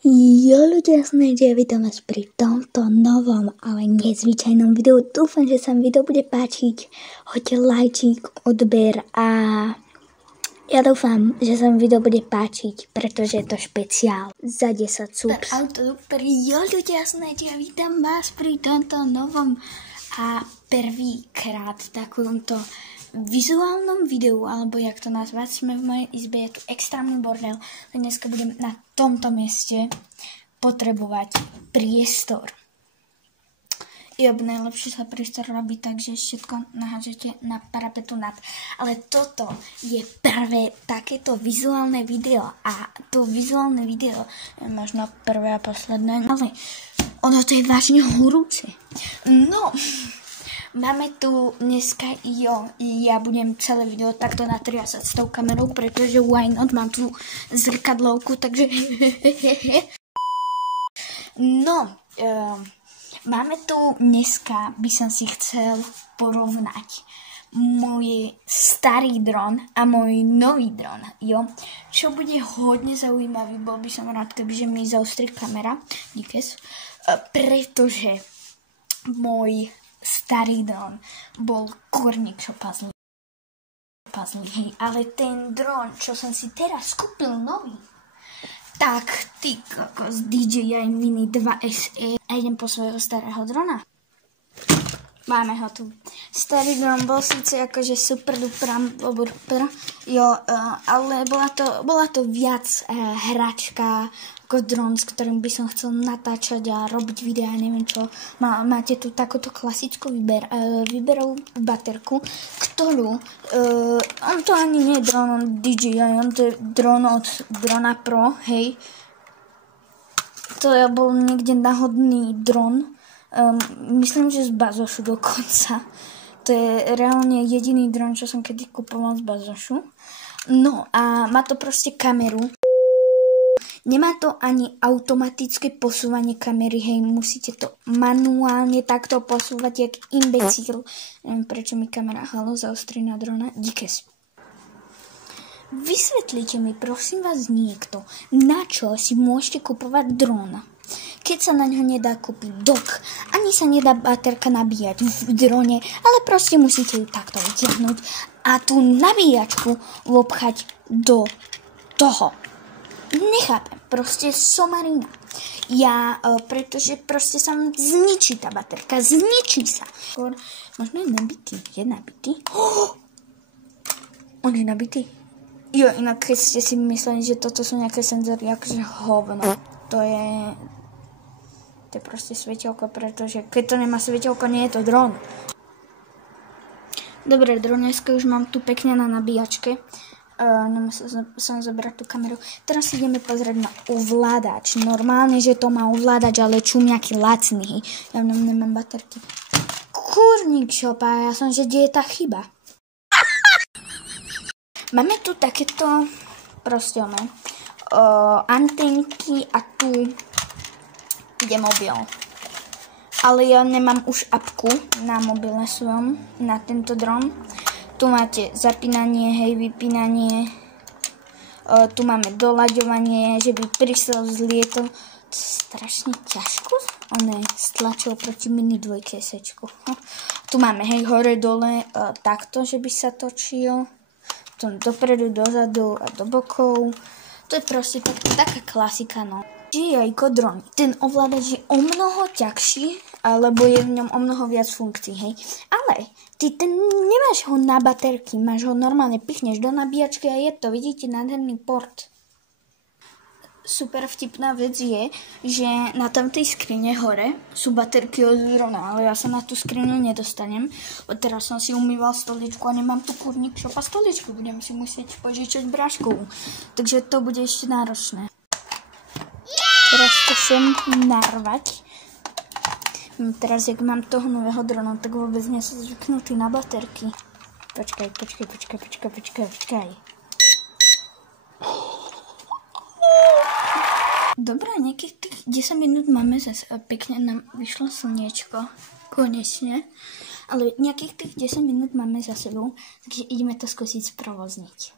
Jo ľudia, ja vítam vás pri tomto novom, ale nezvyčajnom videu. Dúfam, že sa mi video bude páčiť. Hoďte lajčík, odber a ja dúfam, že sa mi video bude páčiť, pretože je to špeciál za 10 subs. Jo ľudia, ja vítam vás pri tomto novom a prvýkrát v takomto vizuálnom videu, alebo jak to nazvať, sme v mojej izbe, je tu extrémny bordel, tak dneska budem na tomto mieste potrebovať priestor. Najlepšie sa priestor robí tak, že všetko nahážete na parapetu nad. Ale toto je prvé takéto vizuálne video a to vizuálne video je možno prvé a posledné, ale ono to je vážne horúce. No, máme tu dneska ja budem celé video takto natriasať s tou kamerou, pretože why not, mám tu zrkadlovku, takže no, máme tu dneska, by som si chcel porovnať môj starý dron a môj nový dron, čo bude hodne zaujímavý, bol by som rád, kebyže mi zaostrí kamera, díkes, pretože môj starý dron bol kurník, čo pazlý, hej, ale ten dron, čo som si teraz kúpil nový, tak ty kokos DJI Mini 2 SE a idem po svojho starého drona. Máme ho tu. Starý dron bol síce akože super duper, ale bola to viac hračka ako dron, s ktorým by som chcel natáčať a robiť videá, neviem čo. Máte tu takúto klasickú výberovú baterku, ktorú, on to ani nie je dron od DJI, on to je dron od Drona Pro, hej. To bol niekde náhodný dron, myslím, že z Bazošu dokonca. To je reálne jediný dron, čo som kedy kupoval z Bazošu. No a má to proste kameru. Nemá to ani automatické posúvanie kamery, hej, musíte to manuálne takto posúvať, jak imbecíl. Neviem, prečo mi kamera zaostrí na drona. Díkes. Vysvetlite mi, prosím vás, niekto, na čo si môžete kupovať drona, keď sa na ňo nedá kúpiť dock, ani sa nedá baterka nabíjať v drone, ale proste musíte ju takto vytiahnuť a tú nabíjačku vopchať do toho. Nechápem, proste somarina. Pretože proste sa zničí tá baterka, zničí sa. Možno je nabitý, On je nabitý. Jo, inak keď ste si mysleli, že toto sú nejaké senzory, akože hovno. To je proste svetielko, pretože keď to nemá svetielko, nie je to dron. Dobre, dneska už mám tu pekne na nabíjačke. Nemusel som zobrať tú kameru. Teraz si ideme pozrieť na ovládač. Normálne, že to má ovládač, ale čumiaky lacný. Ja v ňom nemám baterky. Kurník šopa, ja som, že kde je tá chyba. Máme tu takéto proste antenky a tu ide mobil. Ale ja nemám už apku na mobile svojom, na tento dron. Tu máte zapínanie, hej, vypínanie. Tu máme doľaďovanie, že by prístrel zlietol. To je strašne ťažko. On stlačil proti Mini 2 sečku. Tu máme, hej, hore, dole, takto, že by sa točil. Tu dopredu, dozadu a do bokov. To je proste taká klasika, no. DJI dron. Ten ovládač je o mnoho ťažší, alebo je v ňom o mnoho viac funkcií, hej. Ale ty nemáš ho na baterky, máš ho normálne, pichneš do nabíjačky a je to, vidíte, nádherný port. Super vtipná vec je, že na tamtej skrine hore sú baterky od drona, ale ja sa na tú skrinu nedostanem. Teraz som si umýval stoličku a nemám tu kurník šopa stoličku, budem si musieť požičať bráškovú. Takže to bude ešte náročné. Teraz to sem narvať. Teraz, jak mám toho nového drona, tak vôbec nie som zvyknutý na baterky. Počkaj. Dobre, nejakých tých 10 minút máme zase. Pekne nám vyšlo slniečko. Konečne. Ale nejakých tých 10 minút máme za sebou, takže ideme to skúsiť sprovozniť.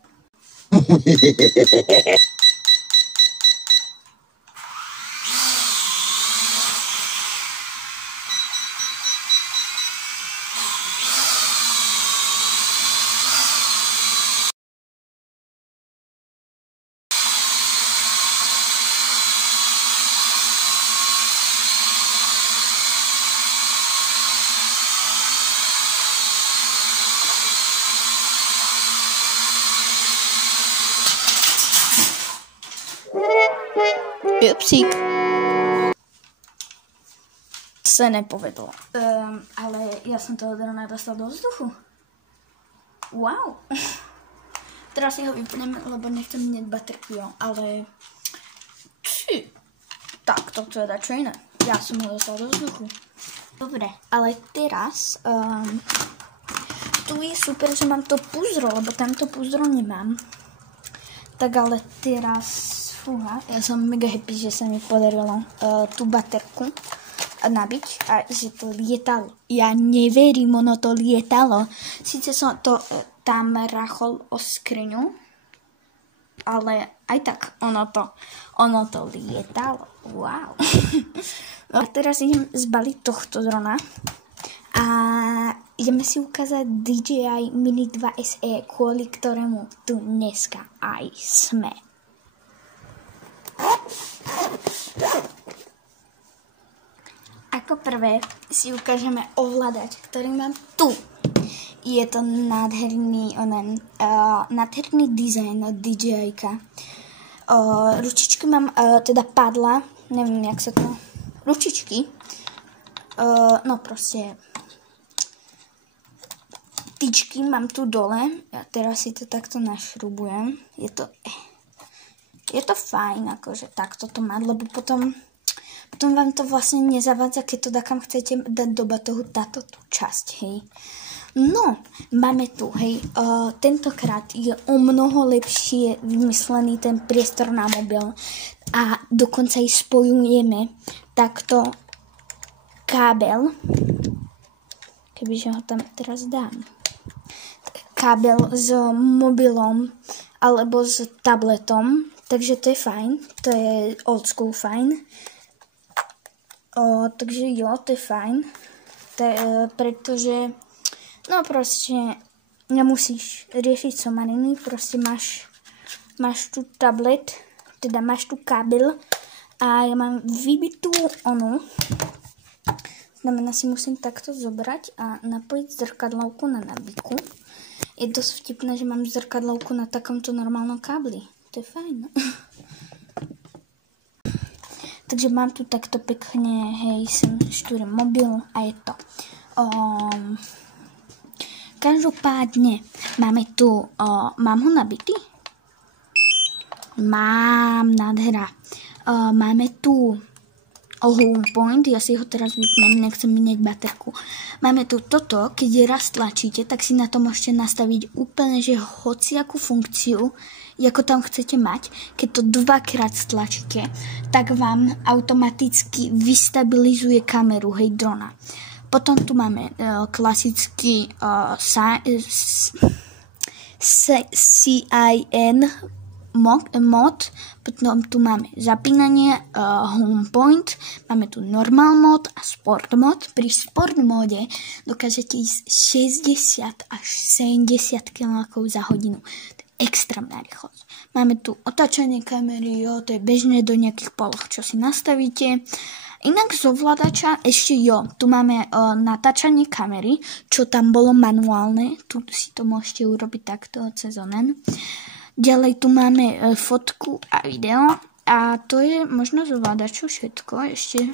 Upsík. Se nepovedlo. Ale ja som toho drona dostal do vzduchu. Wow. Teraz si ho vypnem, lebo nechcem mnieť baterku, ale... Tak, toto je dačo iné. Ja som ho dostal do vzduchu. Dobre, ale teraz... tu je super, že mám to púzdro, lebo tamto púzdro nemám. Tak ale teraz... Fúha, ja som mega happy, že sa mi podarilo tú baterku nabiť a že to lietalo. Ja neverím, ono to lietalo. Sice som to tam rachol o skriňu, ale aj tak ono to lietalo. Wow. A teraz idem zbaliť tohto drona a ideme si ukázať DJI Mini 2 SE, kvôli ktorému tu dneska aj sme. Ako prvé si ukážeme ovládač, ktorý mám tu. Je to nádherný dizajn od DJI-ka. Ručičky mám, teda padla, neviem, jak sa to... Ručičky. No proste... Tyčky mám tu dole. Ja teraz si to takto našrubujem. Je to fajn, akože takto to mať, lebo potom vám to vlastne nezavádza, keď to takam chcete dať do batohu táto tú časť, hej. No, máme tu, hej, tentokrát je o mnoho lepšie vymyslený ten priestor na mobil a dokonca aj spojujeme takto kábel, kebyže ho tam teraz dám, kábel s mobilom alebo s tabletom, takže to je fajn, to je old school fajn. Takže jo, to je fajn, pretože no proste nemusíš riešiť somariny, proste máš tu tablet, teda máš tu kábel a ja mám vybitú znamená si musím takto zobrať a napojiť zrkadlovku na nabíku. Je dosť vtipné, že mám zrkadlovku na takomto normálnom kábli, to je fajn. Takže mám tu takto pekne, hej, sem štúrim mobil a je to. Každopádne máme tu, mám ho nabitý? Mám, nádhera. Máme tu home point, ja si ho teraz vypnem, nechcem miniať baterku. Máme tu toto, keď raz tlačíte, tak si na to môžete nastaviť úplne, že hociakú funkciu, ako tam chcete mať. Keď to dvakrát stlačíte, tak vám automaticky vystabilizuje kameru, hej, drona. Potom tu máme klasický CIN mod, potom tu máme zapínanie, home point, máme tu normal mod a sport mod. Pri sport mode dokážete ísť 60 až 70 km za hodinu. To je extrémna rýchlosť. Máme tu otáčanie kamery, jo, to je bežné do nejakých poloh, čo si nastavíte. Inak z ovládača ešte tu máme natáčanie kamery, čo tam bolo manuálne, tu si to môžete urobiť takto cez onen. Ďalej tu máme fotku a video a to je možno z ovládaču všetko ešte.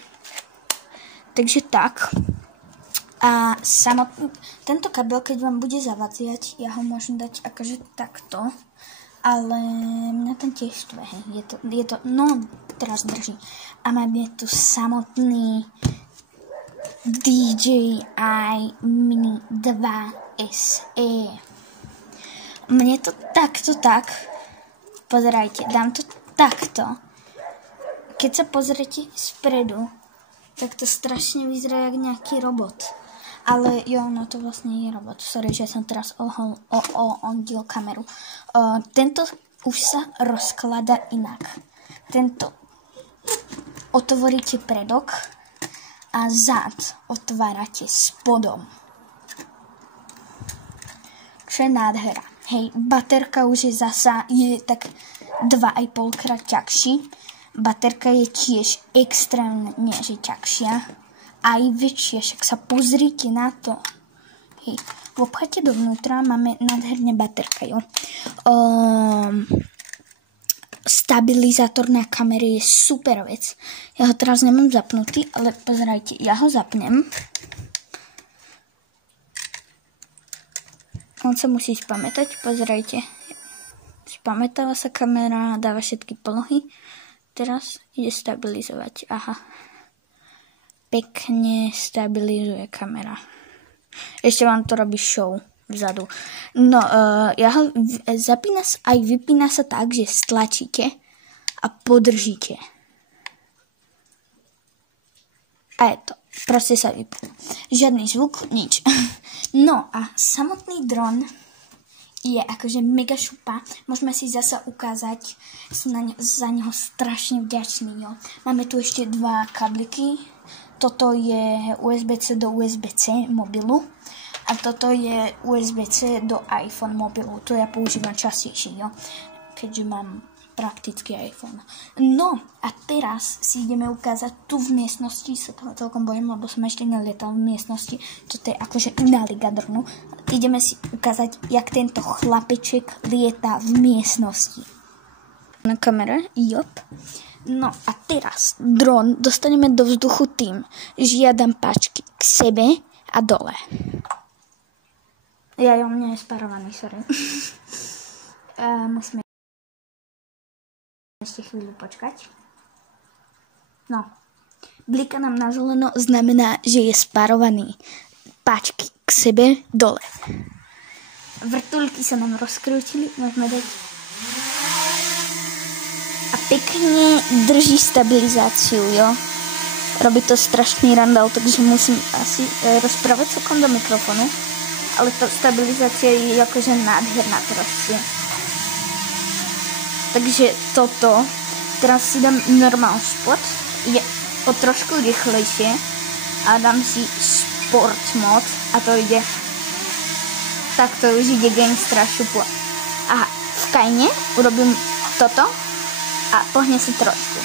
Takže tak. A samotný, tento kabel, keď vám bude zavadziať, ja ho môžem dať akože takto, ale mňa ten tiež štve, hej. Je to, no teraz drží. A máme tu samotný DJI Mini 2 SE. Mne to takto tak, pozerajte, dám to takto. Keď sa pozriete spredu, tak to strašne vyzerá jak nejaký robot. Ale jo, no to vlastne je robot. Sorry, že som teraz oddiel kameru. Tento už sa rozklada inak. Tento otvoríte predok a zad otvárate spodom. Čo je nádhera. Hej, baterka už je zasa, je tak 2,5 krát ťažší. Baterka je tiež extrémne, že ťažšia. Aj väčšie, však sa pozrite na to. Hej, v obchate dovnútra máme nádherne baterka, jo. stabilizátor na kamere je super vec. Ja ho teraz nemám zapnutý, ale pozerajte, ja ho zapnem. On sa musí spamätať, pozerajte. Spamätáva sa kamera, dáva všetky polohy. Teraz ide stabilizovať. Aha. Pekne stabilizuje kamera. Ešte vám to robí show vzadu. No, zapína sa, aj vypína sa tak, že stlačíte a podržíte. A je to. Proste sa vypína. Žiadny zvuk, nič. No a samotný dron je akože mega šupa. Môžeme si zasa ukázať. Som za neho strašne vďačný. Jo. Máme tu ešte dva kabliky. Toto je USB-C do USB-C mobilu. A toto je USB-C do iPhone mobilu. To ja používam častejšie, jo. Keďže mám praktický iPhone. No a teraz si ideme ukázať tu v miestnosti. Sa toho celkom bojím, lebo som ešte nelietal v miestnosti. Toto je akože iná liga dronu. Ideme si ukázať, jak tento chlapeček lieta v miestnosti. Na kamere, jop. No a teraz dron dostaneme do vzduchu tým, že ja dám páčky k sebe a dole. Ja o mne je spárovaný, sorry. Musíme ešte chvíľu počkať. No. Blika nám na zeleno znamená, že je spárovaný. Páčky k sebe dole. Vrtuľky sa nám rozkrútili. Môžeme dať. A pekne drží stabilizáciu, jo. Robí to strašný randál, takže musím asi rozprávať celkom do mikrofonu. Ale tá stabilizácia je akože nádherná proste. Takže toto, teraz si dám normál spot, ide o trošku rýchlejšie a dám si sport mod a to ide, tak to už ide gangstra šupu. A v kajne urobím toto a pohne sa trošku.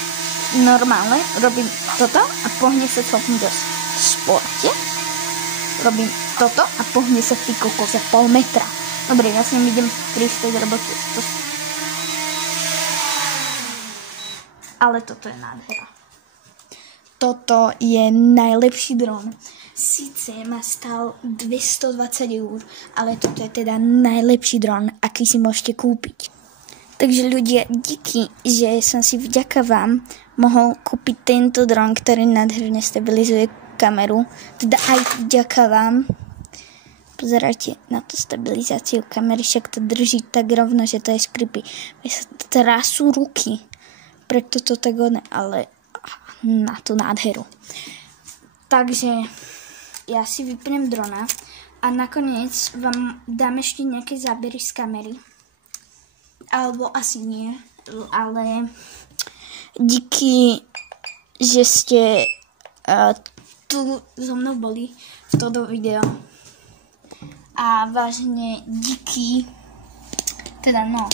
Normálne robím toto a pohne sa celkom dosť. V sporte robím toto a pohne sa ty koko za pol metra. Dobre, ja s ním idem pristať robotu. Ale toto je nádhera. Toto je najlepší dron. Sice ma stal 220 €, ale toto je teda najlepší dron, aký si môžete kúpiť. Takže ľudia, díky, že som si vďaka vám mohol kúpiť tento dron, ktorý nádherne stabilizuje kameru. Teda aj vďaka vám. Pozerajte na tú stabilizáciu kamery, však to drží tak rovno, že to je skripy. Mne sa trasú ruky. Preto to tak ale na tú nádheru. Takže ja si vypnem drona a nakoniec vám dám ešte nejaké zábery z kamery. Alebo asi nie, ale díky, že ste tu so mnou boli v toto video. A vážne díky, teda no,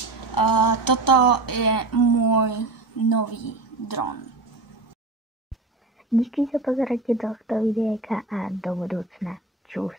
toto je môj nový dron. Díky, že pozeráte tohto videjka a do budúcna. Čus.